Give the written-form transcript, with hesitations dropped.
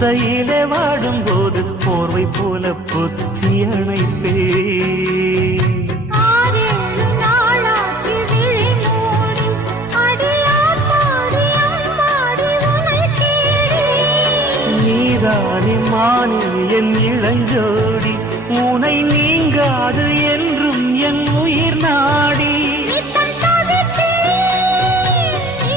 ஒத்தையிலே வாடும் போது போர்வை போல பொத்தி அணைப்பே. நீதானே மானே என் இளஞ்சோ